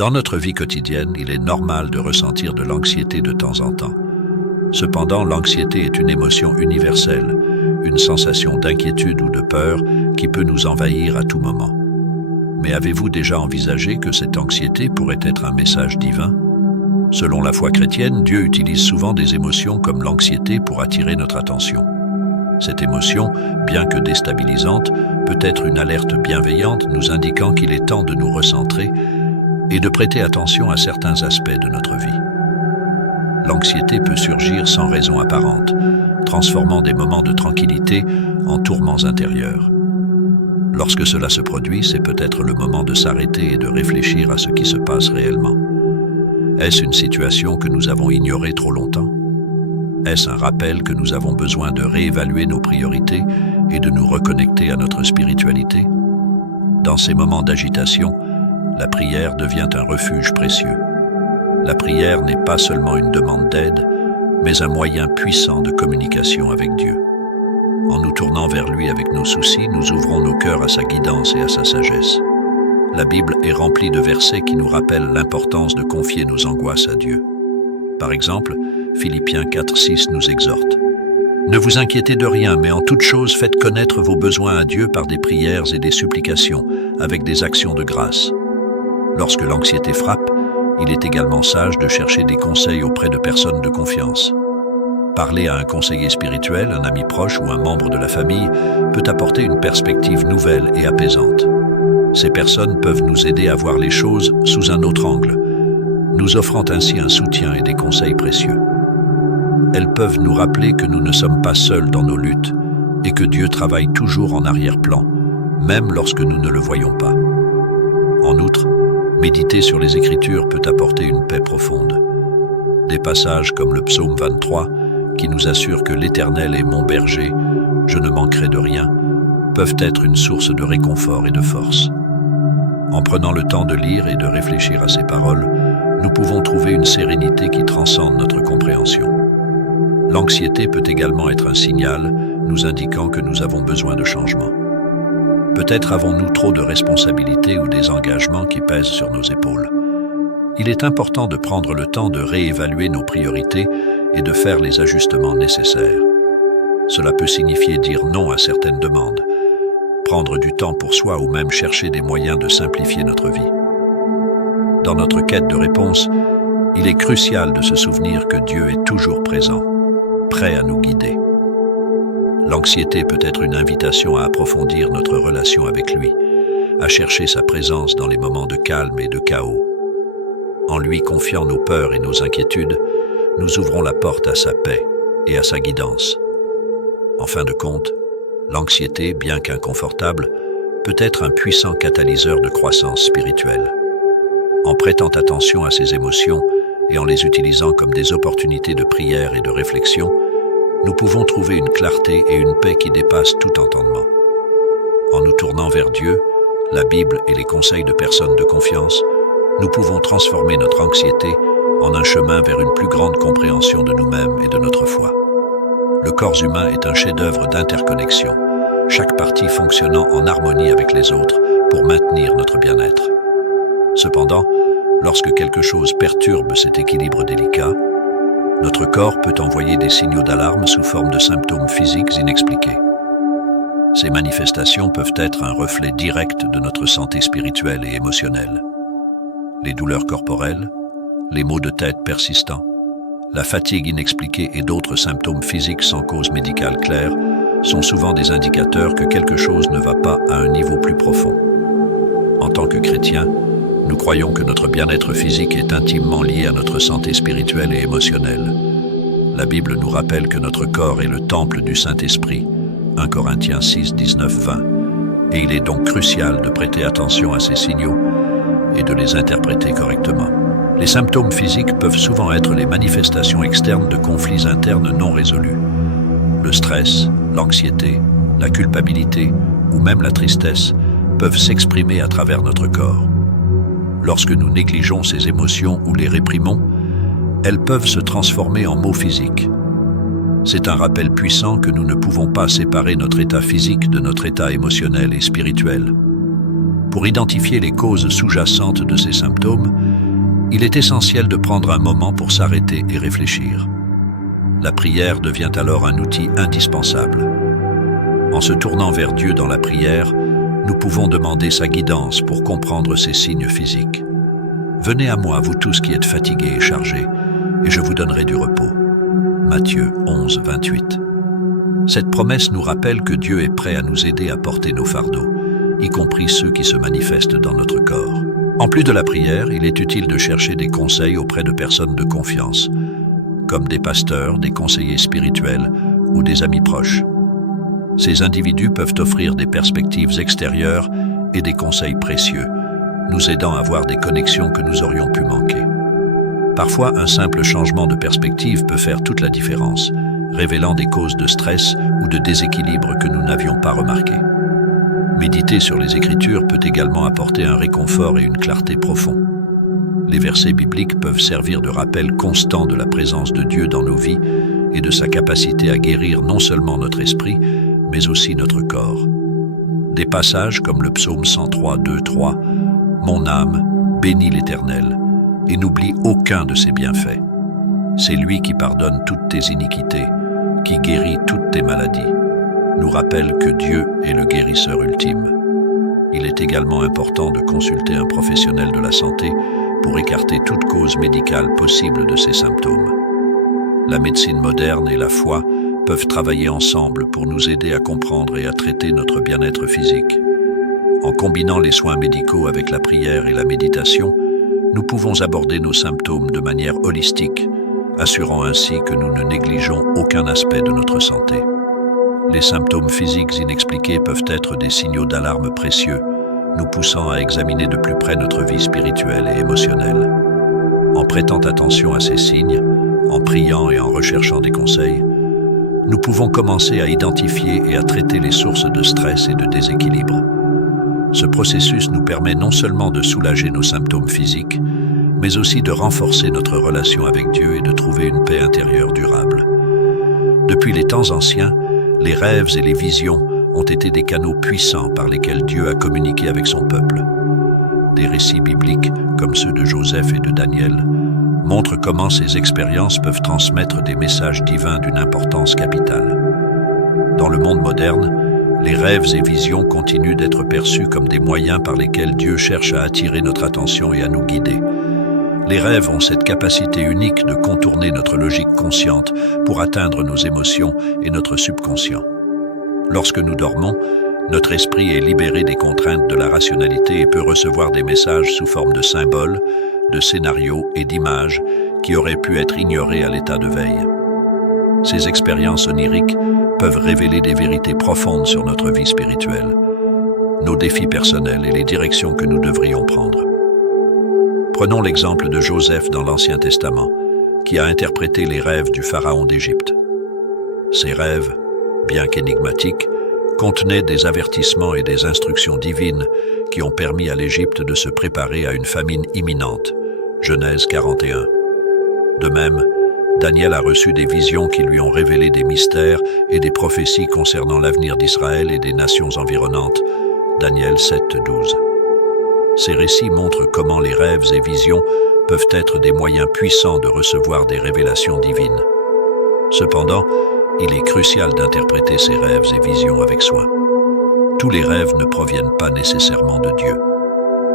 Dans notre vie quotidienne, il est normal de ressentir de l'anxiété de temps en temps. Cependant, l'anxiété est une émotion universelle, une sensation d'inquiétude ou de peur qui peut nous envahir à tout moment. Mais avez-vous déjà envisagé que cette anxiété pourrait être un message divin? Selon la foi chrétienne, Dieu utilise souvent des émotions comme l'anxiété pour attirer notre attention. Cette émotion, bien que déstabilisante, peut être une alerte bienveillante nous indiquant qu'il est temps de nous recentrer et de prêter attention à certains aspects de notre vie. L'anxiété peut surgir sans raison apparente, transformant des moments de tranquillité en tourments intérieurs. Lorsque cela se produit, c'est peut-être le moment de s'arrêter et de réfléchir à ce qui se passe réellement. Est-ce une situation que nous avons ignorée trop longtemps? Est-ce un rappel que nous avons besoin de réévaluer nos priorités et de nous reconnecter à notre spiritualité? Dans ces moments d'agitation, la prière devient un refuge précieux. La prière n'est pas seulement une demande d'aide, mais un moyen puissant de communication avec Dieu. En nous tournant vers lui avec nos soucis, nous ouvrons nos cœurs à sa guidance et à sa sagesse. La Bible est remplie de versets qui nous rappellent l'importance de confier nos angoisses à Dieu. Par exemple, Philippiens 4:6 nous exhorte. Ne vous inquiétez de rien, mais en toute chose faites connaître vos besoins à Dieu par des prières et des supplications, avec des actions de grâce. Lorsque l'anxiété frappe, il est également sage de chercher des conseils auprès de personnes de confiance. Parler à un conseiller spirituel, un ami proche ou un membre de la famille peut apporter une perspective nouvelle et apaisante. Ces personnes peuvent nous aider à voir les choses sous un autre angle, nous offrant ainsi un soutien et des conseils précieux. Elles peuvent nous rappeler que nous ne sommes pas seuls dans nos luttes et que Dieu travaille toujours en arrière-plan, même lorsque nous ne le voyons pas. En outre, méditer sur les Écritures peut apporter une paix profonde. Des passages comme le psaume 23, qui nous assure que l'Éternel est mon berger, je ne manquerai de rien, peuvent être une source de réconfort et de force. En prenant le temps de lire et de réfléchir à ces paroles, nous pouvons trouver une sérénité qui transcende notre compréhension. L'anxiété peut également être un signal nous indiquant que nous avons besoin de changement. Peut-être avons-nous trop de responsabilités ou des engagements qui pèsent sur nos épaules. Il est important de prendre le temps de réévaluer nos priorités et de faire les ajustements nécessaires. Cela peut signifier dire non à certaines demandes, prendre du temps pour soi ou même chercher des moyens de simplifier notre vie. Dans notre quête de réponse, il est crucial de se souvenir que Dieu est toujours présent, prêt à nous guider. L'anxiété peut être une invitation à approfondir notre relation avec lui, à chercher sa présence dans les moments de calme et de chaos. En lui confiant nos peurs et nos inquiétudes, nous ouvrons la porte à sa paix et à sa guidance. En fin de compte, l'anxiété, bien qu'inconfortable, peut être un puissant catalyseur de croissance spirituelle. En prêtant attention à ces émotions et en les utilisant comme des opportunités de prière et de réflexion, nous pouvons trouver une clarté et une paix qui dépassent tout entendement. En nous tournant vers Dieu, la Bible et les conseils de personnes de confiance, nous pouvons transformer notre anxiété en un chemin vers une plus grande compréhension de nous-mêmes et de notre foi. Le corps humain est un chef-d'œuvre d'interconnexion, chaque partie fonctionnant en harmonie avec les autres pour maintenir notre bien-être. Cependant, lorsque quelque chose perturbe cet équilibre délicat, notre corps peut envoyer des signaux d'alarme sous forme de symptômes physiques inexpliqués. Ces manifestations peuvent être un reflet direct de notre santé spirituelle et émotionnelle. Les douleurs corporelles, les maux de tête persistants, la fatigue inexpliquée et d'autres symptômes physiques sans cause médicale claire sont souvent des indicateurs que quelque chose ne va pas à un niveau plus profond. En tant que chrétiens, nous croyons que notre bien-être physique est intimement lié à notre santé spirituelle et émotionnelle. La Bible nous rappelle que notre corps est le temple du Saint-Esprit, 1 Corinthiens 6, 19, 20, et il est donc crucial de prêter attention à ces signaux et de les interpréter correctement. Les symptômes physiques peuvent souvent être les manifestations externes de conflits internes non résolus. Le stress, l'anxiété, la culpabilité ou même la tristesse peuvent s'exprimer à travers notre corps. Lorsque nous négligeons ces émotions ou les réprimons, elles peuvent se transformer en maux physiques. C'est un rappel puissant que nous ne pouvons pas séparer notre état physique de notre état émotionnel et spirituel. Pour identifier les causes sous-jacentes de ces symptômes, il est essentiel de prendre un moment pour s'arrêter et réfléchir. La prière devient alors un outil indispensable. En se tournant vers Dieu dans la prière, nous pouvons demander sa guidance pour comprendre ces signes physiques. « Venez à moi, vous tous qui êtes fatigués et chargés, et je vous donnerai du repos. » Matthieu 11, 28. Cette promesse nous rappelle que Dieu est prêt à nous aider à porter nos fardeaux, y compris ceux qui se manifestent dans notre corps. En plus de la prière, il est utile de chercher des conseils auprès de personnes de confiance, comme des pasteurs, des conseillers spirituels ou des amis proches. Ces individus peuvent offrir des perspectives extérieures et des conseils précieux, nous aidant à voir des connexions que nous aurions pu manquer. Parfois, un simple changement de perspective peut faire toute la différence, révélant des causes de stress ou de déséquilibre que nous n'avions pas remarquées. Méditer sur les Écritures peut également apporter un réconfort et une clarté profonde. Les versets bibliques peuvent servir de rappel constant de la présence de Dieu dans nos vies et de sa capacité à guérir non seulement notre esprit, mais aussi notre corps. Des passages comme le psaume 103, 2, 3, « Mon âme, bénis l'Éternel, et n'oublie aucun de ses bienfaits. C'est lui qui pardonne toutes tes iniquités, qui guérit toutes tes maladies. » nous rappelle que Dieu est le guérisseur ultime. Il est également important de consulter un professionnel de la santé pour écarter toute cause médicale possible de ces symptômes. La médecine moderne et la foi peuvent travailler ensemble pour nous aider à comprendre et à traiter notre bien-être physique. En combinant les soins médicaux avec la prière et la méditation, nous pouvons aborder nos symptômes de manière holistique, assurant ainsi que nous ne négligeons aucun aspect de notre santé. Les symptômes physiques inexpliqués peuvent être des signaux d'alarme précieux, nous poussant à examiner de plus près notre vie spirituelle et émotionnelle. En prêtant attention à ces signes, en priant et en recherchant des conseils, nous pouvons commencer à identifier et à traiter les sources de stress et de déséquilibre. Ce processus nous permet non seulement de soulager nos symptômes physiques, mais aussi de renforcer notre relation avec Dieu et de trouver une paix intérieure durable. Depuis les temps anciens, les rêves et les visions ont été des canaux puissants par lesquels Dieu a communiqué avec son peuple. Des récits bibliques, comme ceux de Joseph et de Daniel, montrent comment ces expériences peuvent transmettre des messages divins d'une importance capitale. Dans le monde moderne, les rêves et visions continuent d'être perçus comme des moyens par lesquels Dieu cherche à attirer notre attention et à nous guider. Les rêves ont cette capacité unique de contourner notre logique consciente pour atteindre nos émotions et notre subconscient. Lorsque nous dormons, notre esprit est libéré des contraintes de la rationalité et peut recevoir des messages sous forme de symboles, de scénarios et d'images qui auraient pu être ignorés à l'état de veille. Ces expériences oniriques peuvent révéler des vérités profondes sur notre vie spirituelle, nos défis personnels et les directions que nous devrions prendre. Prenons l'exemple de Joseph dans l'Ancien Testament, qui a interprété les rêves du pharaon d'Égypte. Ces rêves, bien qu'énigmatiques, contenaient des avertissements et des instructions divines qui ont permis à l'Égypte de se préparer à une famine imminente. Genèse 41. De même, Daniel a reçu des visions qui lui ont révélé des mystères et des prophéties concernant l'avenir d'Israël et des nations environnantes. Daniel 7, 12. Ces récits montrent comment les rêves et visions peuvent être des moyens puissants de recevoir des révélations divines. Cependant, il est crucial d'interpréter ces rêves et visions avec soin. Tous les rêves ne proviennent pas nécessairement de Dieu.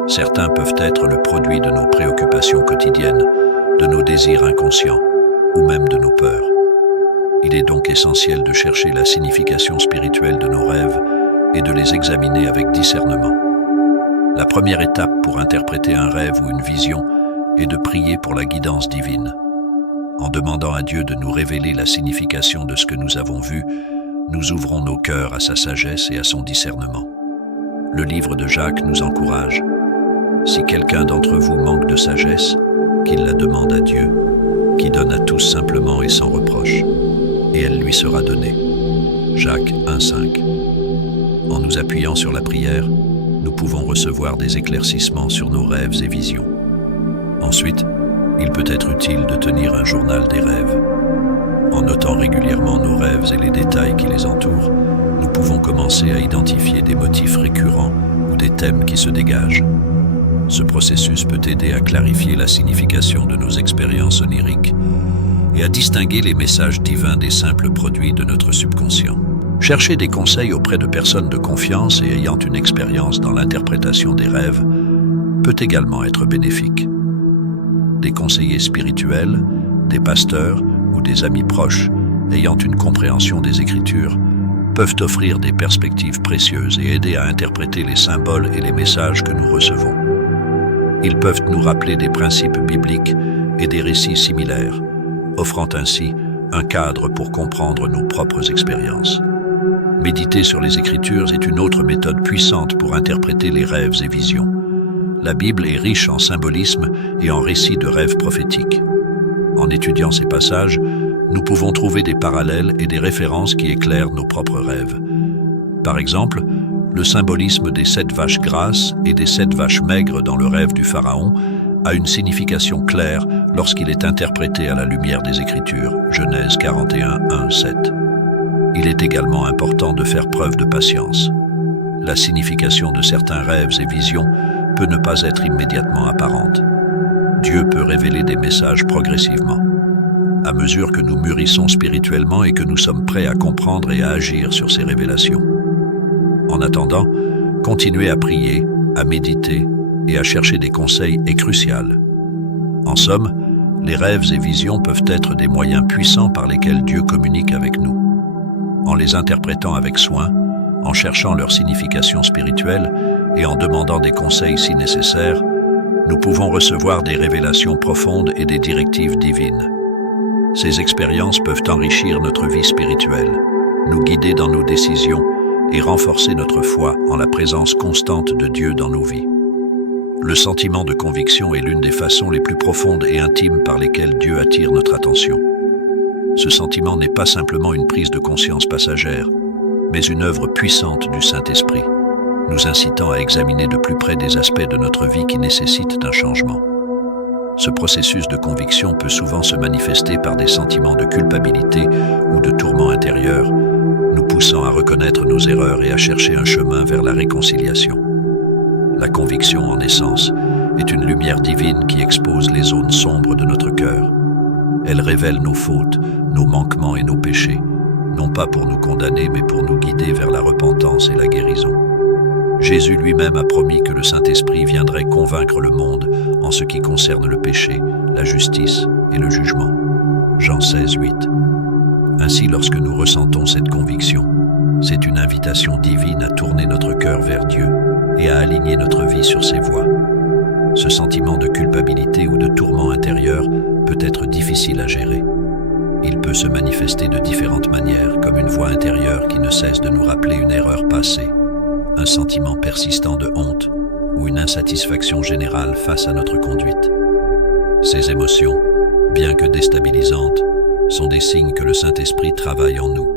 Certains peuvent être le produit de nos préoccupations quotidiennes, de nos désirs inconscients, ou même de nos peurs. Il est donc essentiel de chercher la signification spirituelle de nos rêves et de les examiner avec discernement. La première étape pour interpréter un rêve ou une vision est de prier pour la guidance divine. En demandant à Dieu de nous révéler la signification de ce que nous avons vu, nous ouvrons nos cœurs à sa sagesse et à son discernement. Le livre de Jacques nous encourage. Si quelqu'un d'entre vous manque de sagesse, qu'il la demande à Dieu, qui donne à tous simplement et sans reproche, et elle lui sera donnée. Jacques 1,5. En nous appuyant sur la prière, nous pouvons recevoir des éclaircissements sur nos rêves et visions. Ensuite, il peut être utile de tenir un journal des rêves. En notant régulièrement nos rêves et les détails qui les entourent, nous pouvons commencer à identifier des motifs récurrents ou ou des thèmes qui se dégagent. Ce processus peut aider à clarifier la signification de nos expériences oniriques et à distinguer les messages divins des simples produits de notre subconscient. Chercher des conseils auprès de personnes de confiance et ayant une expérience dans l'interprétation des rêves peut également être bénéfique. Des conseillers spirituels, des pasteurs ou des amis proches ayant une compréhension des Écritures peuvent offrir des perspectives précieuses et aider à interpréter les symboles et les messages que nous recevons. Ils peuvent nous rappeler des principes bibliques et des récits similaires, offrant ainsi un cadre pour comprendre nos propres expériences. Méditer sur les Écritures est une autre méthode puissante pour interpréter les rêves et visions. La Bible est riche en symbolisme et en récits de rêves prophétiques. En étudiant ces passages, nous pouvons trouver des parallèles et des références qui éclairent nos propres rêves. Par exemple, le symbolisme des 7 vaches grasses et des 7 vaches maigres dans le rêve du Pharaon a une signification claire lorsqu'il est interprété à la lumière des Écritures, Genèse 41, 1, 7. Il est également important de faire preuve de patience. La signification de certains rêves et visions peut ne pas être immédiatement apparente. Dieu peut révéler des messages progressivement. À mesure que nous mûrissons spirituellement et que nous sommes prêts à comprendre et à agir sur ces révélations. En attendant, continuer à prier, à méditer et à chercher des conseils est crucial. En somme, les rêves et visions peuvent être des moyens puissants par lesquels Dieu communique avec nous. En les interprétant avec soin, en cherchant leur signification spirituelle et en demandant des conseils si nécessaire, nous pouvons recevoir des révélations profondes et des directives divines. Ces expériences peuvent enrichir notre vie spirituelle, nous guider dans nos décisions et renforcer notre foi en la présence constante de Dieu dans nos vies. Le sentiment de conviction est l'une des façons les plus profondes et intimes par lesquelles Dieu attire notre attention. Ce sentiment n'est pas simplement une prise de conscience passagère, mais une œuvre puissante du Saint-Esprit, nous incitant à examiner de plus près des aspects de notre vie qui nécessitent un changement. Ce processus de conviction peut souvent se manifester par des sentiments de culpabilité ou de tourment intérieur, nous poussant à reconnaître nos erreurs et à chercher un chemin vers la réconciliation. La conviction, en essence, est une lumière divine qui expose les zones sombres de notre cœur. Elle révèle nos fautes, nos manquements et nos péchés, non pas pour nous condamner, mais pour nous guider vers la repentance et la guérison. Jésus lui-même a promis que le Saint-Esprit viendrait convaincre le monde en ce qui concerne le péché, la justice et le jugement. Jean 16, 8. Ainsi, lorsque nous ressentons cette conviction, c'est une invitation divine à tourner notre cœur vers Dieu et à aligner notre vie sur ses voies. Ce sentiment de culpabilité ou de tourment intérieur peut être difficile à gérer. Il peut se manifester de différentes manières, comme une voix intérieure qui ne cesse de nous rappeler une erreur passée, un sentiment persistant de honte ou une insatisfaction générale face à notre conduite. Ces émotions, bien que déstabilisantes, sont des signes que le Saint-Esprit travaille en nous,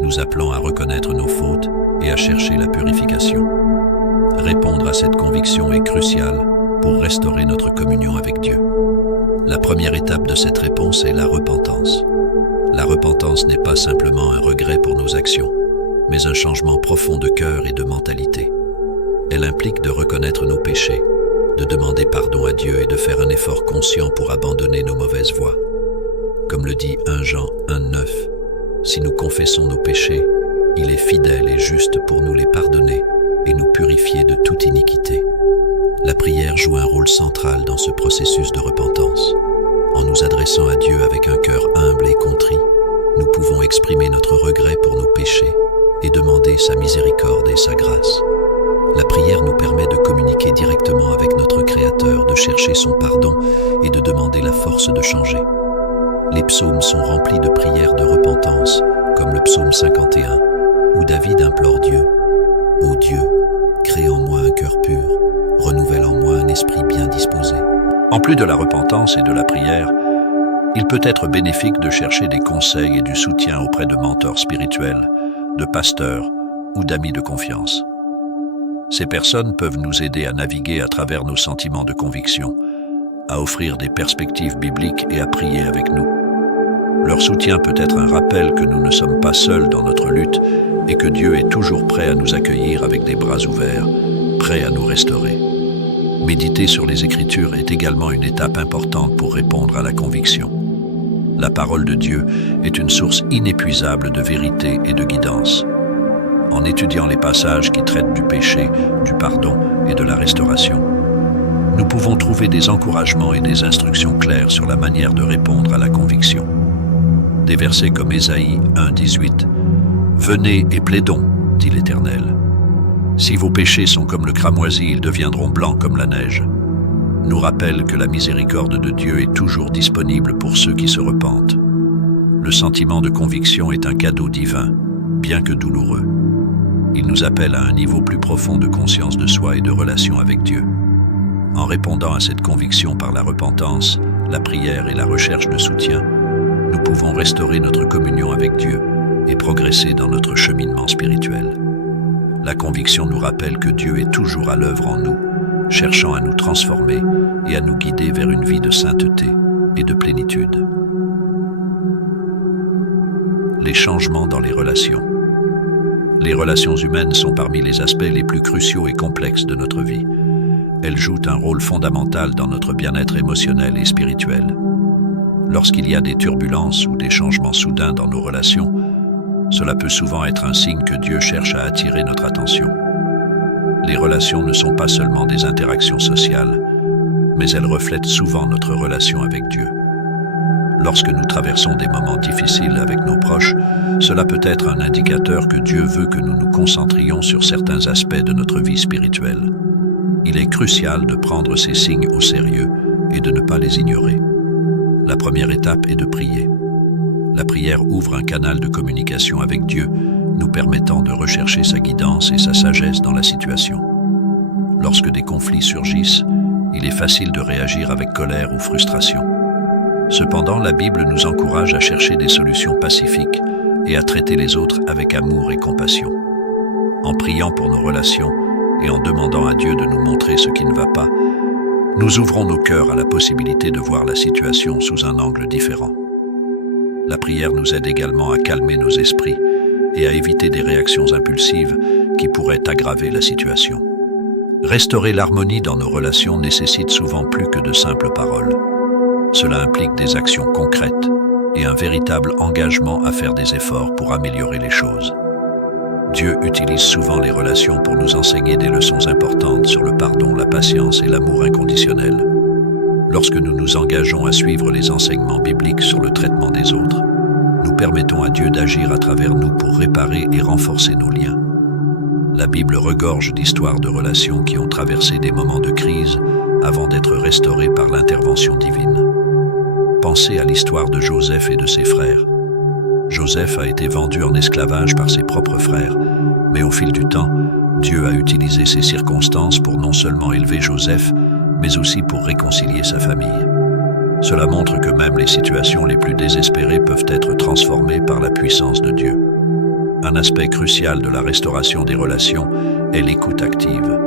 nous appelant à reconnaître nos fautes et à chercher la purification. Répondre à cette conviction est crucial pour restaurer notre communion avec Dieu. La première étape de cette réponse est la repentance. La repentance n'est pas simplement un regret pour nos actions, mais un changement profond de cœur et de mentalité. Elle implique de reconnaître nos péchés, de demander pardon à Dieu et de faire un effort conscient pour abandonner nos mauvaises voies. Comme le dit 1 Jean 1,9, si nous confessons nos péchés, il est fidèle et juste pour nous les pardonner et nous purifier de toute iniquité. La prière joue un rôle central dans ce processus de repentance. En nous adressant à Dieu avec un cœur humble et contrit, nous pouvons exprimer notre regret pour nos péchés et demander sa miséricorde et sa grâce. La prière nous permet de communiquer directement avec notre Créateur, de chercher son pardon et de demander la force de changer. Les psaumes sont remplis de prières de repentance, comme le psaume 51, où David implore Dieu. « Ô Dieu, crée en moi un cœur pur, renouvelle en moi un esprit bien disposé. » En plus de la repentance et de la prière, il peut être bénéfique de chercher des conseils et du soutien auprès de mentors spirituels, de pasteurs ou d'amis de confiance. Ces personnes peuvent nous aider à naviguer à travers nos sentiments de conviction, à offrir des perspectives bibliques et à prier avec nous. Leur soutien peut être un rappel que nous ne sommes pas seuls dans notre lutte et que Dieu est toujours prêt à nous accueillir avec des bras ouverts, prêt à nous restaurer. Méditer sur les Écritures est également une étape importante pour répondre à la conviction. La parole de Dieu est une source inépuisable de vérité et de guidance. En étudiant les passages qui traitent du péché, du pardon et de la restauration, nous pouvons trouver des encouragements et des instructions claires sur la manière de répondre à la conviction. Des versets comme Ésaïe 1,18 « Venez et plaidons, dit l'Éternel. Si vos péchés sont comme le cramoisi, ils deviendront blancs comme la neige. » nous rappellent que la miséricorde de Dieu est toujours disponible pour ceux qui se repentent. Le sentiment de conviction est un cadeau divin, bien que douloureux. Il nous appelle à un niveau plus profond de conscience de soi et de relation avec Dieu. En répondant à cette conviction par la repentance, la prière et la recherche de soutien, nous pouvons restaurer notre communion avec Dieu et progresser dans notre cheminement spirituel. La conviction nous rappelle que Dieu est toujours à l'œuvre en nous, cherchant à nous transformer et à nous guider vers une vie de sainteté et de plénitude. Les changements dans les relations. Les relations humaines sont parmi les aspects les plus cruciaux et complexes de notre vie. Elles jouent un rôle fondamental dans notre bien-être émotionnel et spirituel. Lorsqu'il y a des turbulences ou des changements soudains dans nos relations, cela peut souvent être un signe que Dieu cherche à attirer notre attention. Les relations ne sont pas seulement des interactions sociales, mais elles reflètent souvent notre relation avec Dieu. Lorsque nous traversons des moments difficiles avec nos proches, cela peut être un indicateur que Dieu veut que nous nous concentrions sur certains aspects de notre vie spirituelle. Il est crucial de prendre ces signes au sérieux et de ne pas les ignorer. La première étape est de prier. La prière ouvre un canal de communication avec Dieu, nous permettant de rechercher sa guidance et sa sagesse dans la situation. Lorsque des conflits surgissent, il est facile de réagir avec colère ou frustration. Cependant, la Bible nous encourage à chercher des solutions pacifiques et à traiter les autres avec amour et compassion. En priant pour nos relations et en demandant à Dieu de nous montrer ce qui ne va pas, nous ouvrons nos cœurs à la possibilité de voir la situation sous un angle différent. La prière nous aide également à calmer nos esprits et à éviter des réactions impulsives qui pourraient aggraver la situation. Restaurer l'harmonie dans nos relations nécessite souvent plus que de simples paroles. Cela implique des actions concrètes et un véritable engagement à faire des efforts pour améliorer les choses. Dieu utilise souvent les relations pour nous enseigner des leçons importantes sur le pardon, la patience et l'amour inconditionnel. Lorsque nous nous engageons à suivre les enseignements bibliques sur le traitement des autres, nous permettons à Dieu d'agir à travers nous pour réparer et renforcer nos liens. La Bible regorge d'histoires de relations qui ont traversé des moments de crise avant d'être restaurées par l'intervention divine. Pensez à l'histoire de Joseph et de ses frères. Joseph a été vendu en esclavage par ses propres frères, mais au fil du temps, Dieu a utilisé ces circonstances pour non seulement élever Joseph, mais aussi pour réconcilier sa famille. Cela montre que même les situations les plus désespérées peuvent être transformées par la puissance de Dieu. Un aspect crucial de la restauration des relations est l'écoute active.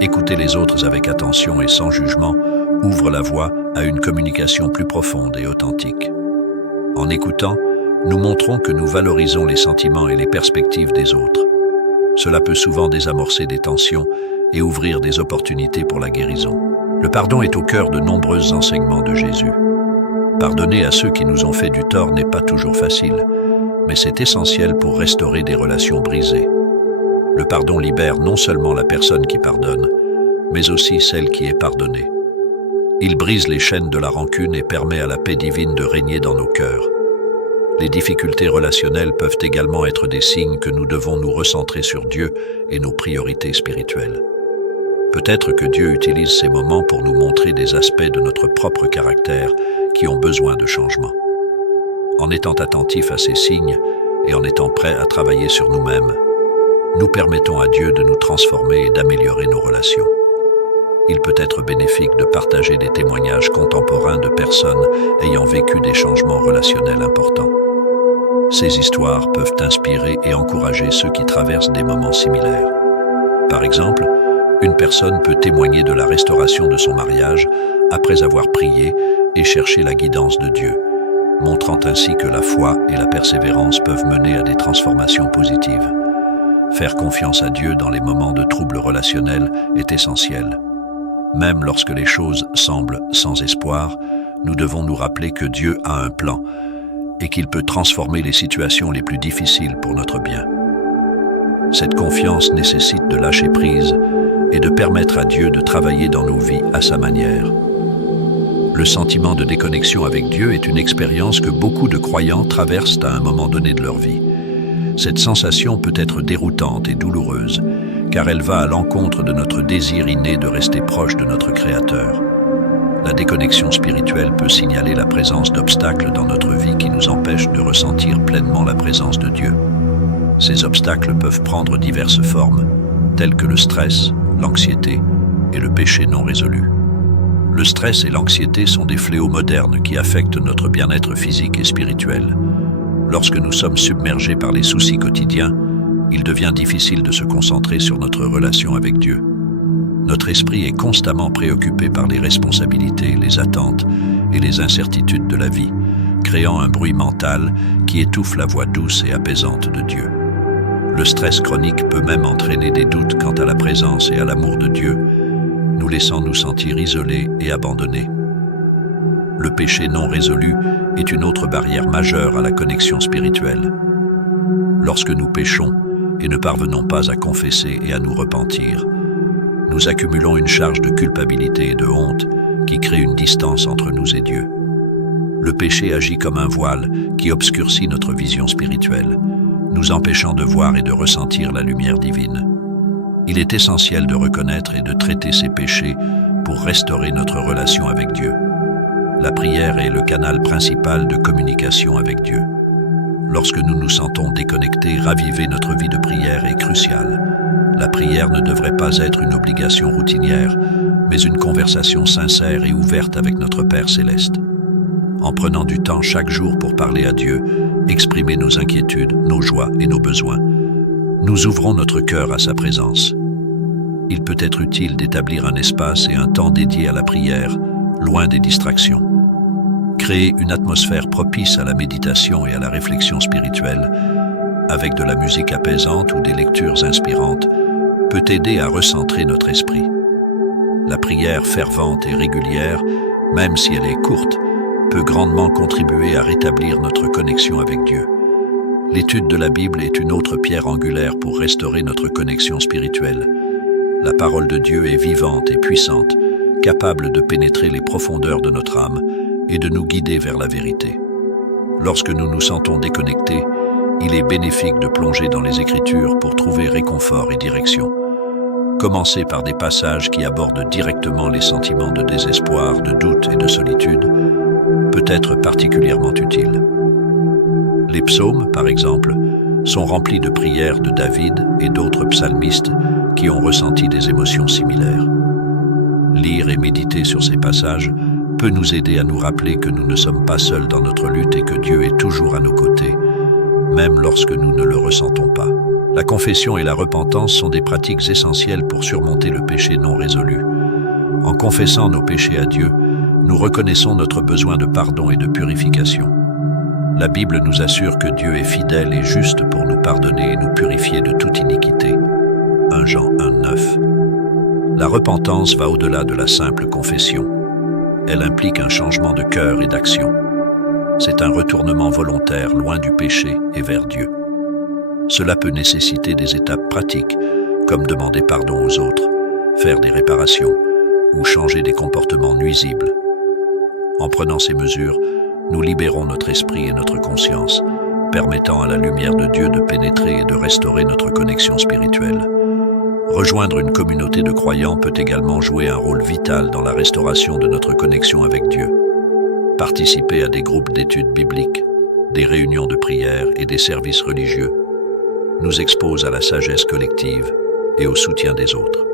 Écouter les autres avec attention et sans jugement ouvre la voie à une communication plus profonde et authentique. En écoutant, nous montrons que nous valorisons les sentiments et les perspectives des autres. Cela peut souvent désamorcer des tensions et ouvrir des opportunités pour la guérison. Le pardon est au cœur de nombreux enseignements de Jésus. Pardonner à ceux qui nous ont fait du tort n'est pas toujours facile, mais c'est essentiel pour restaurer des relations brisées. Le pardon libère non seulement la personne qui pardonne, mais aussi celle qui est pardonnée. Il brise les chaînes de la rancune et permet à la paix divine de régner dans nos cœurs. Les difficultés relationnelles peuvent également être des signes que nous devons nous recentrer sur Dieu et nos priorités spirituelles. Peut-être que Dieu utilise ces moments pour nous montrer des aspects de notre propre caractère qui ont besoin de changement. En étant attentifs à ces signes et en étant prêts à travailler sur nous-mêmes, nous permettons à Dieu de nous transformer et d'améliorer nos relations. Il peut être bénéfique de partager des témoignages contemporains de personnes ayant vécu des changements relationnels importants. Ces histoires peuvent inspirer et encourager ceux qui traversent des moments similaires. Par exemple, une personne peut témoigner de la restauration de son mariage après avoir prié et cherché la guidance de Dieu, montrant ainsi que la foi et la persévérance peuvent mener à des transformations positives. Faire confiance à Dieu dans les moments de troubles relationnels est essentiel. Même lorsque les choses semblent sans espoir, nous devons nous rappeler que Dieu a un plan et qu'il peut transformer les situations les plus difficiles pour notre bien. Cette confiance nécessite de lâcher prise et de permettre à Dieu de travailler dans nos vies à sa manière. Le sentiment de déconnexion avec Dieu est une expérience que beaucoup de croyants traversent à un moment donné de leur vie. Cette sensation peut être déroutante et douloureuse, car elle va à l'encontre de notre désir inné de rester proche de notre Créateur. La déconnexion spirituelle peut signaler la présence d'obstacles dans notre vie qui nous empêchent de ressentir pleinement la présence de Dieu. Ces obstacles peuvent prendre diverses formes, telles que le stress, l'anxiété et le péché non résolu. Le stress et l'anxiété sont des fléaux modernes qui affectent notre bien-être physique et spirituel. Lorsque nous sommes submergés par les soucis quotidiens, il devient difficile de se concentrer sur notre relation avec Dieu. Notre esprit est constamment préoccupé par les responsabilités, les attentes et les incertitudes de la vie, créant un bruit mental qui étouffe la voix douce et apaisante de Dieu. Le stress chronique peut même entraîner des doutes quant à la présence et à l'amour de Dieu, nous laissant nous sentir isolés et abandonnés. Le péché non résolu est une autre barrière majeure à la connexion spirituelle. Lorsque nous péchons et ne parvenons pas à confesser et à nous repentir, nous accumulons une charge de culpabilité et de honte qui crée une distance entre nous et Dieu. Le péché agit comme un voile qui obscurcit notre vision spirituelle, nous empêchant de voir et de ressentir la lumière divine. Il est essentiel de reconnaître et de traiter ces péchés pour restaurer notre relation avec Dieu. La prière est le canal principal de communication avec Dieu. Lorsque nous nous sentons déconnectés, raviver notre vie de prière est crucial. La prière ne devrait pas être une obligation routinière, mais une conversation sincère et ouverte avec notre Père céleste. En prenant du temps chaque jour pour parler à Dieu, exprimer nos inquiétudes, nos joies et nos besoins, nous ouvrons notre cœur à sa présence. Il peut être utile d'établir un espace et un temps dédié à la prière, loin des distractions. Créer une atmosphère propice à la méditation et à la réflexion spirituelle, avec de la musique apaisante ou des lectures inspirantes, peut aider à recentrer notre esprit. La prière fervente et régulière, même si elle est courte, peut grandement contribuer à rétablir notre connexion avec Dieu. L'étude de la Bible est une autre pierre angulaire pour restaurer notre connexion spirituelle. La parole de Dieu est vivante et puissante, capable de pénétrer les profondeurs de notre âme et de nous guider vers la vérité. Lorsque nous nous sentons déconnectés, il est bénéfique de plonger dans les Écritures pour trouver réconfort et direction. Commencer par des passages qui abordent directement les sentiments de désespoir, de doute et de solitude peut être particulièrement utile. Les psaumes, par exemple, sont remplis de prières de David et d'autres psalmistes qui ont ressenti des émotions similaires. Lire et méditer sur ces passages peut nous aider à nous rappeler que nous ne sommes pas seuls dans notre lutte et que Dieu est toujours à nos côtés, même lorsque nous ne le ressentons pas. La confession et la repentance sont des pratiques essentielles pour surmonter le péché non résolu. En confessant nos péchés à Dieu, nous reconnaissons notre besoin de pardon et de purification. La Bible nous assure que Dieu est fidèle et juste pour nous pardonner et nous purifier de toute iniquité. 1 Jean 1:9. La repentance va au-delà de la simple confession. Elle implique un changement de cœur et d'action. C'est un retournement volontaire loin du péché et vers Dieu. Cela peut nécessiter des étapes pratiques, comme demander pardon aux autres, faire des réparations ou changer des comportements nuisibles. En prenant ces mesures, nous libérons notre esprit et notre conscience, permettant à la lumière de Dieu de pénétrer et de restaurer notre connexion spirituelle. Rejoindre une communauté de croyants peut également jouer un rôle vital dans la restauration de notre connexion avec Dieu. Participer à des groupes d'études bibliques, des réunions de prière et des services religieux nous expose à la sagesse collective et au soutien des autres.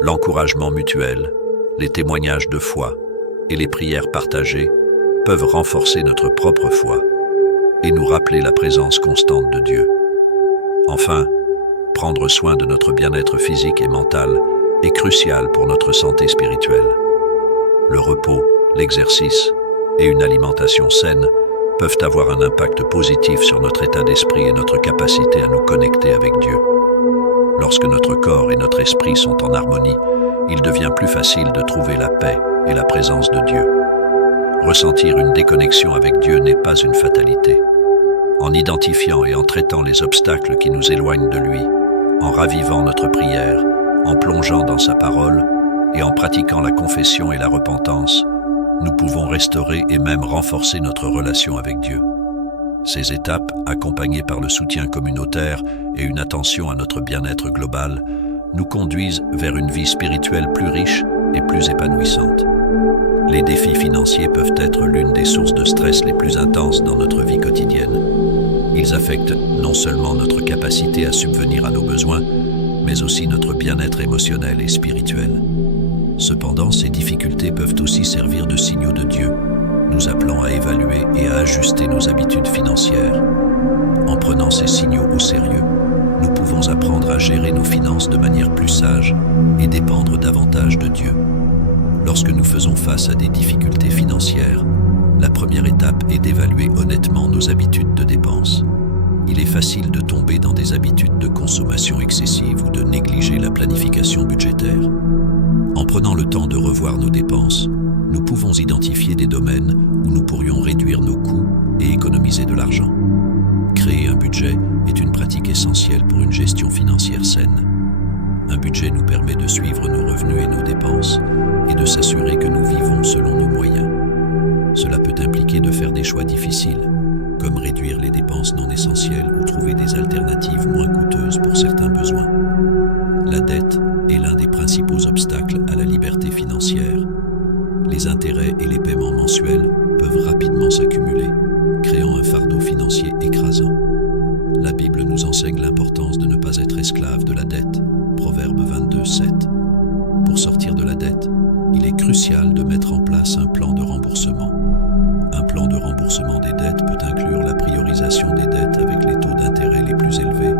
L'encouragement mutuel, les témoignages de foi et les prières partagées peuvent renforcer notre propre foi et nous rappeler la présence constante de Dieu. Enfin, prendre soin de notre bien-être physique et mental est crucial pour notre santé spirituelle. Le repos, l'exercice et une alimentation saine peuvent avoir un impact positif sur notre état d'esprit et notre capacité à nous connecter avec Dieu. Lorsque notre corps et notre esprit sont en harmonie, il devient plus facile de trouver la paix et la présence de Dieu. Ressentir une déconnexion avec Dieu n'est pas une fatalité. En identifiant et en traitant les obstacles qui nous éloignent de lui, en ravivant notre prière, en plongeant dans sa parole et en pratiquant la confession et la repentance, nous pouvons restaurer et même renforcer notre relation avec Dieu. Ces étapes, accompagnées par le soutien communautaire et une attention à notre bien-être global, nous conduisent vers une vie spirituelle plus riche et plus épanouissante. Les défis financiers peuvent être l'une des sources de stress les plus intenses dans notre vie quotidienne. Ils affectent non seulement notre capacité à subvenir à nos besoins, mais aussi notre bien-être émotionnel et spirituel. Cependant, ces difficultés peuvent aussi servir de signaux de Dieu, nous appelant à évaluer et à ajuster nos habitudes financières. En prenant ces signaux au sérieux, nous pouvons apprendre à gérer nos finances de manière plus sage et dépendre davantage de Dieu. Lorsque nous faisons face à des difficultés financières, la première étape est d'évaluer honnêtement nos habitudes de dépenses. Il est facile de tomber dans des habitudes de consommation excessive ou de négliger la planification budgétaire. En prenant le temps de revoir nos dépenses, nous pouvons identifier des domaines où nous pourrions réduire nos coûts et économiser de l'argent. Créer un budget est une pratique essentielle pour une gestion financière saine. Un budget nous permet de suivre nos revenus et nos dépenses et de s'assurer que nous vivons selon nos moyens. Cela peut impliquer de faire des choix difficiles, comme réduire les dépenses non essentielles ou trouver des alternatives moins coûteuses pour certains besoins. La dette est l'un des principaux obstacles à la liberté financière. Les intérêts et les paiements mensuels peuvent rapidement s'accumuler, créant un fardeau financier écrasant. La Bible nous enseigne l'importance de ne pas être esclave de la dette. Proverbe 22:7. Pour sortir de la dette, il est crucial de mettre en place un plan de remboursement. Un plan de remboursement des dettes peut inclure la priorisation des dettes avec les taux d'intérêt les plus élevés,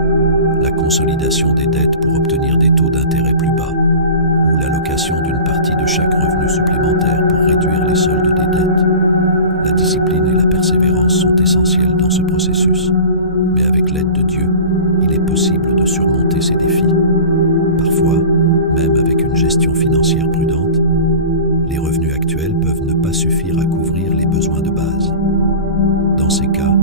la consolidation des dettes pour obtenir des taux d'intérêt plus bas, ou l'allocation d'une partie de chaque revenu supplémentaire pour réduire les soldes des dettes. La discipline et la persévérance sont essentielles dans ce processus, mais avec l'aide de Dieu, il est possible de surmonter ces défis. Parfois, même avec une gestion financière prudente, les revenus actuels peuvent ne pas suffire à couvrir les besoins de base. Dans ces cas,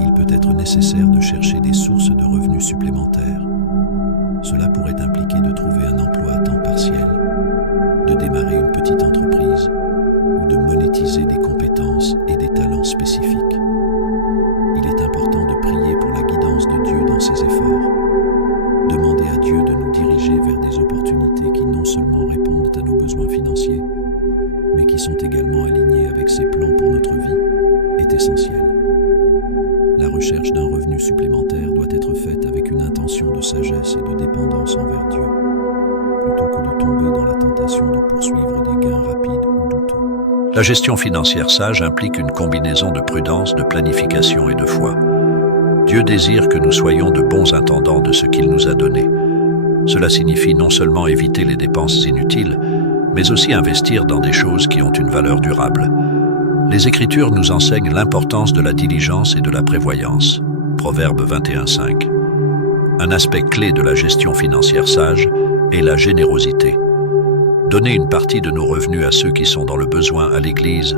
il peut être nécessaire de chercher des sources de revenus supplémentaires. Cela pourrait impliquer de trouver un emploi à temps partiel, de démarrer une petite entreprise ou de monétiser des compétences et des talents spécifiques. Il est important de prier pour la guidance de Dieu dans ses efforts. Demander à Dieu de nous diriger vers des opportunités qui non seulement répondent à nos besoins financiers, mais qui sont également alignés avec ses plans pour notre vie, est essentiel. La recherche d'un revenu supplémentaire doit être faite avec une intention de sagesse et de dépendance envers Dieu, plutôt que de tomber dans la tentation de poursuivre des gains rapides ou douteux. La gestion financière sage implique une combinaison de prudence, de planification et de foi. Dieu désire que nous soyons de bons intendants de ce qu'il nous a donné. Cela signifie non seulement éviter les dépenses inutiles, mais aussi investir dans des choses qui ont une valeur durable. Les Écritures nous enseignent l'importance de la diligence et de la prévoyance. Proverbe 21:5. Un aspect clé de la gestion financière sage est la générosité. Donner une partie de nos revenus à ceux qui sont dans le besoin à l'Église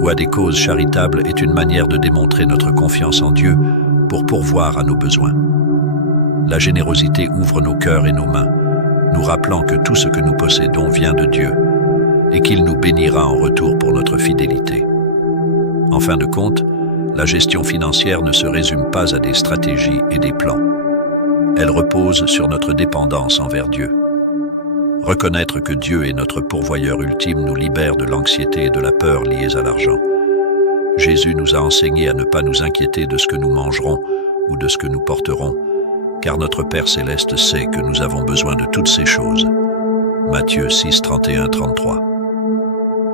ou à des causes charitables est une manière de démontrer notre confiance en Dieu pour pourvoir à nos besoins. La générosité ouvre nos cœurs et nos mains, nous rappelant que tout ce que nous possédons vient de Dieu et qu'il nous bénira en retour pour notre fidélité. En fin de compte, la gestion financière ne se résume pas à des stratégies et des plans. Elle repose sur notre dépendance envers Dieu. Reconnaître que Dieu est notre pourvoyeur ultime nous libère de l'anxiété et de la peur liées à l'argent. Jésus nous a enseigné à ne pas nous inquiéter de ce que nous mangerons ou de ce que nous porterons, car notre Père céleste sait que nous avons besoin de toutes ces choses. Matthieu 6, 31-33.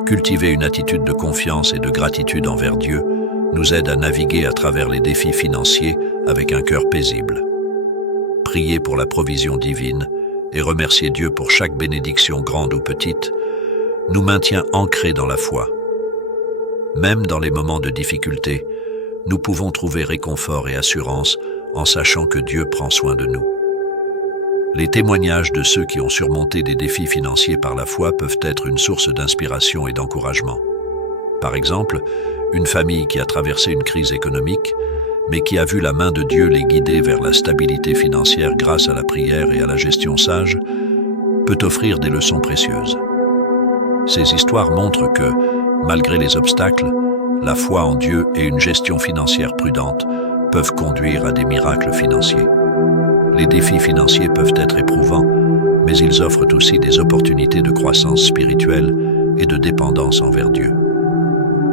Cultiver une attitude de confiance et de gratitude envers Dieu nous aide à naviguer à travers les défis financiers avec un cœur paisible. Prier pour la provision divine et remercier Dieu pour chaque bénédiction grande ou petite nous maintient ancrés dans la foi. Même dans les moments de difficulté, nous pouvons trouver réconfort et assurance en sachant que Dieu prend soin de nous. Les témoignages de ceux qui ont surmonté des défis financiers par la foi peuvent être une source d'inspiration et d'encouragement. Par exemple, une famille qui a traversé une crise économique, mais qui a vu la main de Dieu les guider vers la stabilité financière grâce à la prière et à la gestion sage, peut offrir des leçons précieuses. Ces histoires montrent que, malgré les obstacles, la foi en Dieu et une gestion financière prudente peuvent conduire à des miracles financiers. Les défis financiers peuvent être éprouvants, mais ils offrent aussi des opportunités de croissance spirituelle et de dépendance envers Dieu.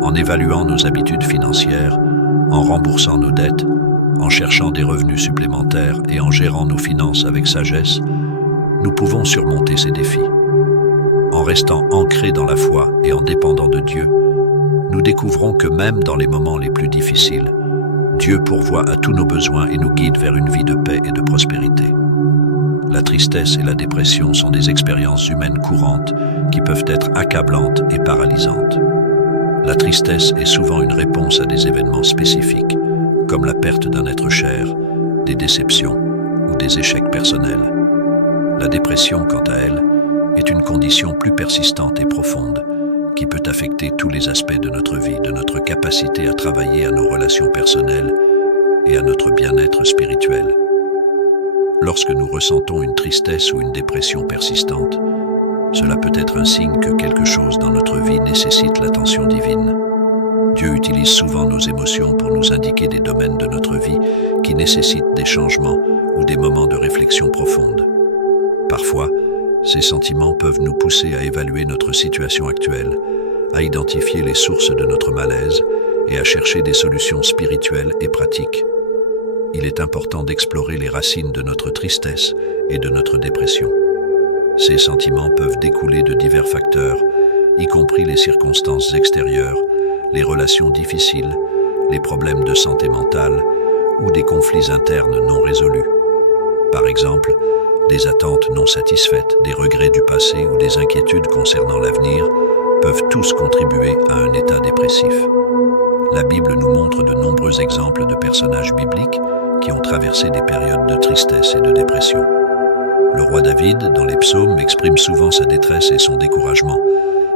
En évaluant nos habitudes financières, en remboursant nos dettes, en cherchant des revenus supplémentaires et en gérant nos finances avec sagesse, nous pouvons surmonter ces défis. En restant ancrés dans la foi et en dépendant de Dieu, nous découvrons que même dans les moments les plus difficiles, Dieu pourvoit à tous nos besoins et nous guide vers une vie de paix et de prospérité. La tristesse et la dépression sont des expériences humaines courantes qui peuvent être accablantes et paralysantes. La tristesse est souvent une réponse à des événements spécifiques, comme la perte d'un être cher, des déceptions ou des échecs personnels. La dépression, quant à elle, est une condition plus persistante et profonde qui peut affecter tous les aspects de notre vie, de notre capacité à travailler à nos relations personnelles et à notre bien-être spirituel. Lorsque nous ressentons une tristesse ou une dépression persistante, cela peut être un signe que quelque chose dans notre vie nécessite l'attention divine. Dieu utilise souvent nos émotions pour nous indiquer des domaines de notre vie qui nécessitent des changements ou des moments de réflexion profonde. Parfois, ces sentiments peuvent nous pousser à évaluer notre situation actuelle, à identifier les sources de notre malaise et à chercher des solutions spirituelles et pratiques. Il est important d'explorer les racines de notre tristesse et de notre dépression. Ces sentiments peuvent découler de divers facteurs, y compris les circonstances extérieures, les relations difficiles, les problèmes de santé mentale ou des conflits internes non résolus. Par exemple, des attentes non satisfaites, des regrets du passé ou des inquiétudes concernant l'avenir peuvent tous contribuer à un état dépressif. La Bible nous montre de nombreux exemples de personnages bibliques qui ont traversé des périodes de tristesse et de dépression. Le roi David, dans les psaumes, exprime souvent sa détresse et son découragement,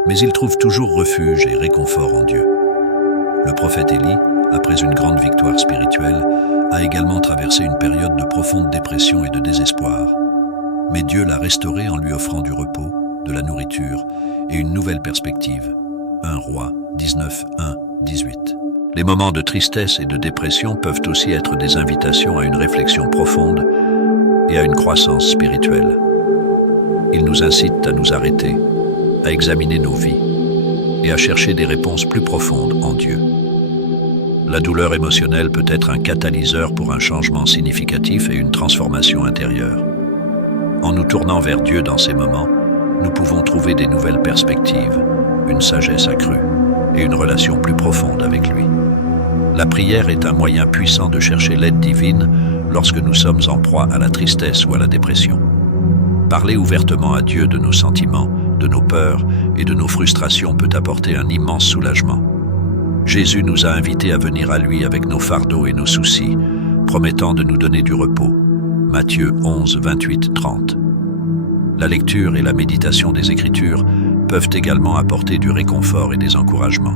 mais il trouve toujours refuge et réconfort en Dieu. Le prophète Élie, après une grande victoire spirituelle, a également traversé une période de profonde dépression et de désespoir. Mais Dieu l'a restauré en lui offrant du repos, de la nourriture et une nouvelle perspective. 1 Roi 19, 1, 18. Les moments de tristesse et de dépression peuvent aussi être des invitations à une réflexion profonde et à une croissance spirituelle. Ils nous incitent à nous arrêter, à examiner nos vies et à chercher des réponses plus profondes en Dieu. La douleur émotionnelle peut être un catalyseur pour un changement significatif et une transformation intérieure. En nous tournant vers Dieu dans ces moments, nous pouvons trouver des nouvelles perspectives, une sagesse accrue et une relation plus profonde avec lui. La prière est un moyen puissant de chercher l'aide divine lorsque nous sommes en proie à la tristesse ou à la dépression. Parler ouvertement à Dieu de nos sentiments, de nos peurs et de nos frustrations peut apporter un immense soulagement. Jésus nous a invités à venir à lui avec nos fardeaux et nos soucis, promettant de nous donner du repos. Matthieu 11, 28, 30. La lecture et la méditation des Écritures peuvent également apporter du réconfort et des encouragements.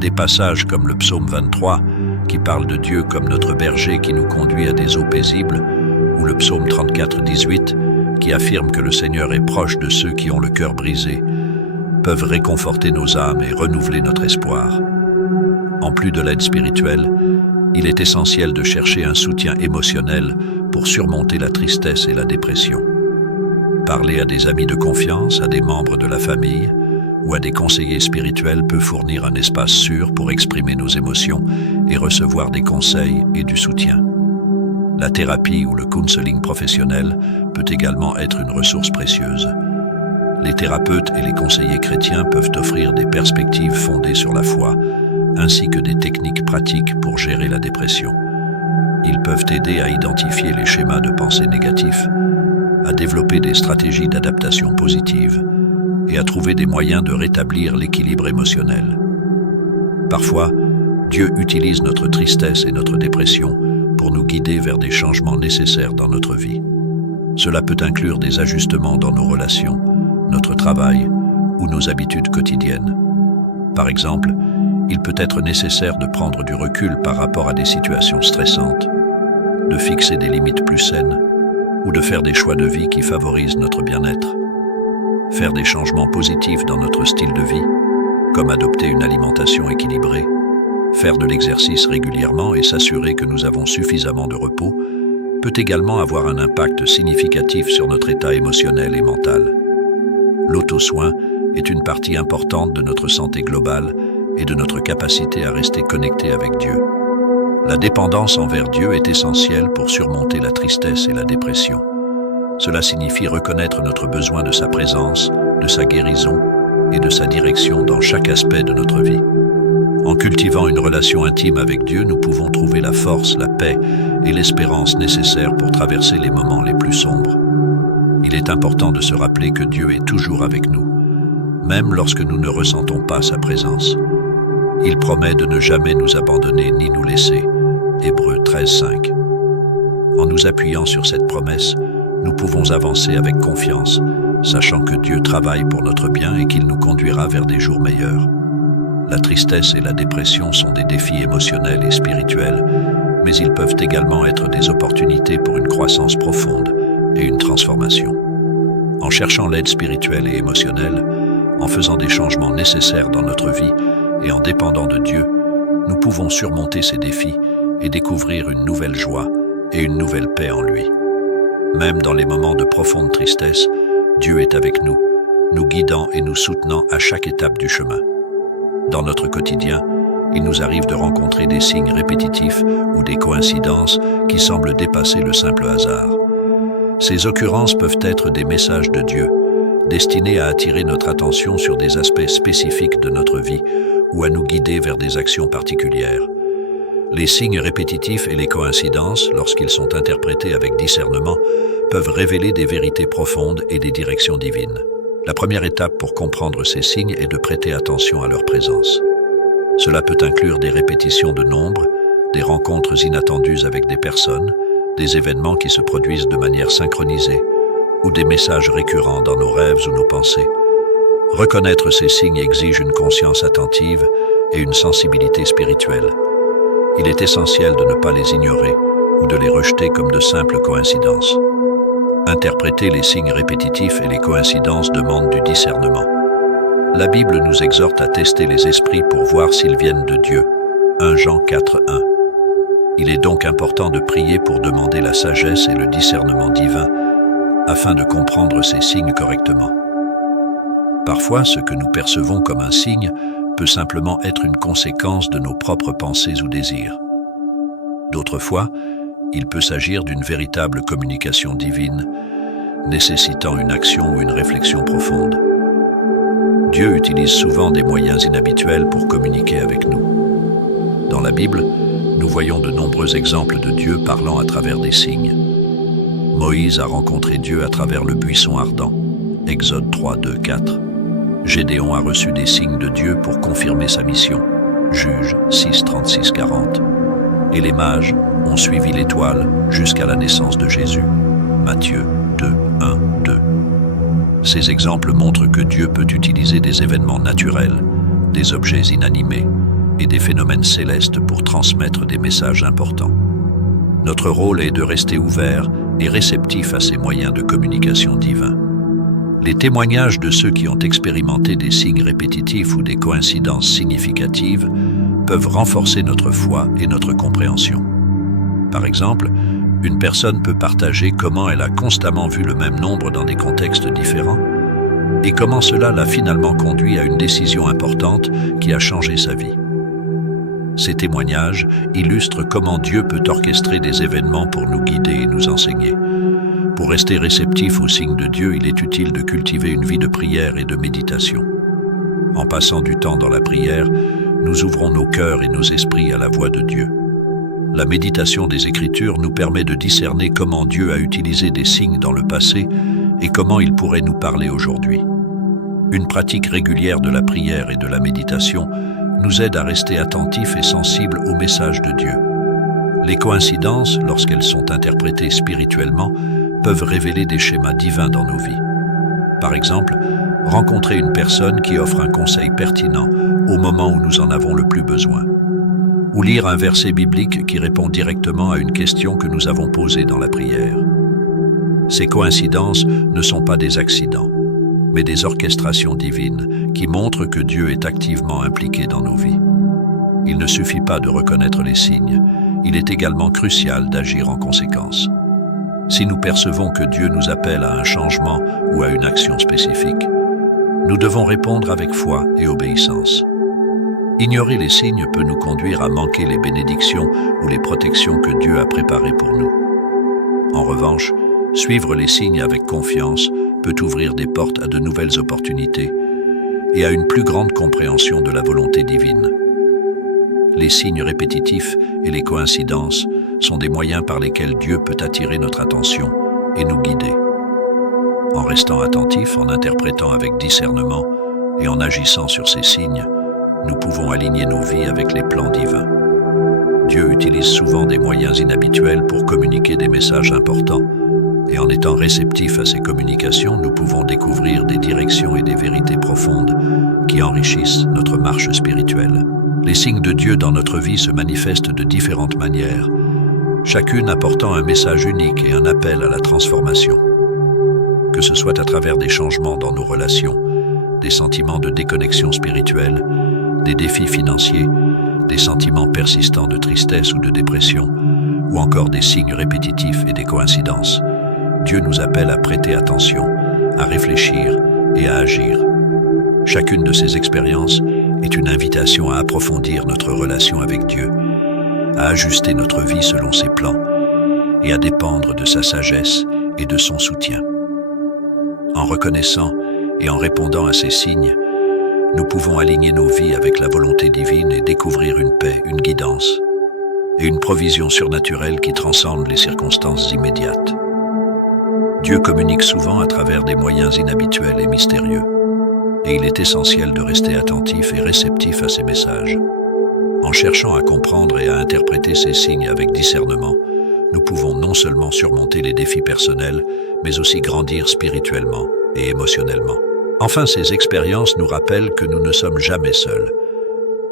Des passages comme le psaume 23, qui parle de Dieu comme notre berger qui nous conduit à des eaux paisibles, ou le psaume 34, 18, qui affirme que le Seigneur est proche de ceux qui ont le cœur brisé, peuvent réconforter nos âmes et renouveler notre espoir. En plus de l'aide spirituelle, il est essentiel de chercher un soutien émotionnel pour surmonter la tristesse et la dépression. Parler à des amis de confiance, à des membres de la famille ou à des conseillers spirituels peut fournir un espace sûr pour exprimer nos émotions et recevoir des conseils et du soutien. La thérapie ou le counseling professionnel peut également être une ressource précieuse. Les thérapeutes et les conseillers chrétiens peuvent offrir des perspectives fondées sur la foi, ainsi que des techniques pratiques pour gérer la dépression. Ils peuvent aider à identifier les schémas de pensée négatifs, à développer des stratégies d'adaptation positive et à trouver des moyens de rétablir l'équilibre émotionnel. Parfois, Dieu utilise notre tristesse et notre dépression pour nous guider vers des changements nécessaires dans notre vie. Cela peut inclure des ajustements dans nos relations, notre travail ou nos habitudes quotidiennes. Par exemple, il peut être nécessaire de prendre du recul par rapport à des situations stressantes, de fixer des limites plus saines ou de faire des choix de vie qui favorisent notre bien-être. Faire des changements positifs dans notre style de vie, comme adopter une alimentation équilibrée, faire de l'exercice régulièrement et s'assurer que nous avons suffisamment de repos, peut également avoir un impact significatif sur notre état émotionnel et mental. L'auto-soin est une partie importante de notre santé globale et de notre capacité à rester connecté avec Dieu. La dépendance envers Dieu est essentielle pour surmonter la tristesse et la dépression. Cela signifie reconnaître notre besoin de sa présence, de sa guérison et de sa direction dans chaque aspect de notre vie. En cultivant une relation intime avec Dieu, nous pouvons trouver la force, la paix et l'espérance nécessaires pour traverser les moments les plus sombres. Il est important de se rappeler que Dieu est toujours avec nous, même lorsque nous ne ressentons pas sa présence. Il promet de ne jamais nous abandonner ni nous laisser. Hébreux 13:5. En nous appuyant sur cette promesse, nous pouvons avancer avec confiance, sachant que Dieu travaille pour notre bien et qu'il nous conduira vers des jours meilleurs. La tristesse et la dépression sont des défis émotionnels et spirituels, mais ils peuvent également être des opportunités pour une croissance profonde et une transformation. En cherchant l'aide spirituelle et émotionnelle, en faisant des changements nécessaires dans notre vie et en dépendant de Dieu, nous pouvons surmonter ces défis et découvrir une nouvelle joie et une nouvelle paix en lui. Même dans les moments de profonde tristesse, Dieu est avec nous, nous guidant et nous soutenant à chaque étape du chemin. Dans notre quotidien, il nous arrive de rencontrer des signes répétitifs ou des coïncidences qui semblent dépasser le simple hasard. Ces occurrences peuvent être des messages de Dieu, destinés à attirer notre attention sur des aspects spécifiques de notre vie ou à nous guider vers des actions particulières. Les signes répétitifs et les coïncidences, lorsqu'ils sont interprétés avec discernement, peuvent révéler des vérités profondes et des directions divines. La première étape pour comprendre ces signes est de prêter attention à leur présence. Cela peut inclure des répétitions de nombres, des rencontres inattendues avec des personnes, des événements qui se produisent de manière synchronisée, ou des messages récurrents dans nos rêves ou nos pensées. Reconnaître ces signes exige une conscience attentive et une sensibilité spirituelle. Il est essentiel de ne pas les ignorer ou de les rejeter comme de simples coïncidences. Interpréter les signes répétitifs et les coïncidences demande du discernement. La Bible nous exhorte à tester les esprits pour voir s'ils viennent de Dieu. 1 Jean 4:1. Il est donc important de prier pour demander la sagesse et le discernement divin afin de comprendre ces signes correctement. Parfois, ce que nous percevons comme un signe peut simplement être une conséquence de nos propres pensées ou désirs. D'autres fois, il peut s'agir d'une véritable communication divine, nécessitant une action ou une réflexion profonde. Dieu utilise souvent des moyens inhabituels pour communiquer avec nous. Dans la Bible, nous voyons de nombreux exemples de Dieu parlant à travers des signes. Moïse a rencontré Dieu à travers le buisson ardent. Exode 3:2-4. Gédéon a reçu des signes de Dieu pour confirmer sa mission. Juges 6:36-40. Et les mages ont suivi l'étoile jusqu'à la naissance de Jésus. Matthieu 2:1-2. Ces exemples montrent que Dieu peut utiliser des événements naturels, des objets inanimés et des phénomènes célestes pour transmettre des messages importants. Notre rôle est de rester ouvert et réceptif à ces moyens de communication divins. Les témoignages de ceux qui ont expérimenté des signes répétitifs ou des coïncidences significatives peuvent renforcer notre foi et notre compréhension. Par exemple, une personne peut partager comment elle a constamment vu le même nombre dans des contextes différents et comment cela l'a finalement conduit à une décision importante qui a changé sa vie. Ces témoignages illustrent comment Dieu peut orchestrer des événements pour nous guider et nous enseigner. Pour rester réceptif aux signes de Dieu, il est utile de cultiver une vie de prière et de méditation. En passant du temps dans la prière, nous ouvrons nos cœurs et nos esprits à la voix de Dieu. La méditation des Écritures nous permet de discerner comment Dieu a utilisé des signes dans le passé et comment il pourrait nous parler aujourd'hui. Une pratique régulière de la prière et de la méditation nous aident à rester attentifs et sensibles au message de Dieu. Les coïncidences, lorsqu'elles sont interprétées spirituellement, peuvent révéler des schémas divins dans nos vies. Par exemple, rencontrer une personne qui offre un conseil pertinent au moment où nous en avons le plus besoin. Ou lire un verset biblique qui répond directement à une question que nous avons posée dans la prière. Ces coïncidences ne sont pas des accidents, mais des orchestrations divines qui montrent que Dieu est activement impliqué dans nos vies. Il ne suffit pas de reconnaître les signes, il est également crucial d'agir en conséquence. Si nous percevons que Dieu nous appelle à un changement ou à une action spécifique, nous devons répondre avec foi et obéissance. Ignorer les signes peut nous conduire à manquer les bénédictions ou les protections que Dieu a préparées pour nous. En revanche, suivre les signes avec confiance peut ouvrir des portes à de nouvelles opportunités et à une plus grande compréhension de la volonté divine. Les signes répétitifs et les coïncidences sont des moyens par lesquels Dieu peut attirer notre attention et nous guider. En restant attentifs, en interprétant avec discernement et en agissant sur ces signes, nous pouvons aligner nos vies avec les plans divins. Dieu utilise souvent des moyens inhabituels pour communiquer des messages importants, et en étant réceptifs à ces communications, nous pouvons découvrir des directions et des vérités profondes qui enrichissent notre marche spirituelle. Les signes de Dieu dans notre vie se manifestent de différentes manières, chacune apportant un message unique et un appel à la transformation. Que ce soit à travers des changements dans nos relations, des sentiments de déconnexion spirituelle, des défis financiers, des sentiments persistants de tristesse ou de dépression, ou encore des signes répétitifs et des coïncidences, Dieu nous appelle à prêter attention, à réfléchir et à agir. Chacune de ces expériences est une invitation à approfondir notre relation avec Dieu, à ajuster notre vie selon ses plans et à dépendre de sa sagesse et de son soutien. En reconnaissant et en répondant à ces signes, nous pouvons aligner nos vies avec la volonté divine et découvrir une paix, une guidance et une provision surnaturelle qui transcende les circonstances immédiates. Dieu communique souvent à travers des moyens inhabituels et mystérieux, et il est essentiel de rester attentif et réceptif à ces messages. En cherchant à comprendre et à interpréter ces signes avec discernement, nous pouvons non seulement surmonter les défis personnels, mais aussi grandir spirituellement et émotionnellement. Enfin, ces expériences nous rappellent que nous ne sommes jamais seuls.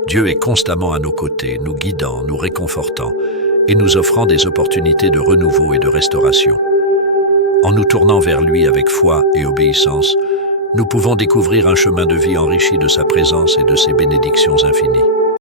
Dieu est constamment à nos côtés, nous guidant, nous réconfortant et nous offrant des opportunités de renouveau et de restauration. En nous tournant vers lui avec foi et obéissance, nous pouvons découvrir un chemin de vie enrichi de sa présence et de ses bénédictions infinies.